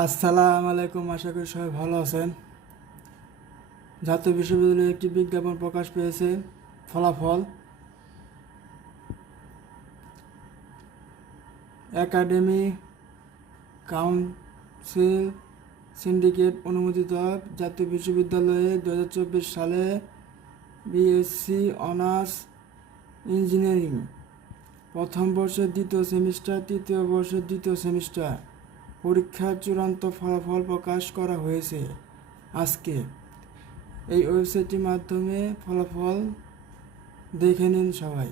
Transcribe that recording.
আসসালামু আলাইকুম, আশা করি সবাই ভালো আছেন। জাতীয় বিশ্ববিদ্যালয়ে একটি বিজ্ঞাপন প্রকাশ পেয়েছে। ফলাফল একাডেমি কাউন্সিল সিন্ডিকেট অনুমোদিত জাতীয় বিশ্ববিদ্যালয়ে 2024 সালে বিএসসি অনার্স ইঞ্জিনিয়ারিং প্রথম বর্ষের দ্বিতীয় সেমিস্টার, তৃতীয় বর্ষের দ্বিতীয় সেমিস্টার পরীক্ষার চূড়ান্ত ফলাফল প্রকাশ করা হয়েছে আজকে। এই ওয়েবসাইটটির মাধ্যমে ফলাফল দেখে নিন সবাই।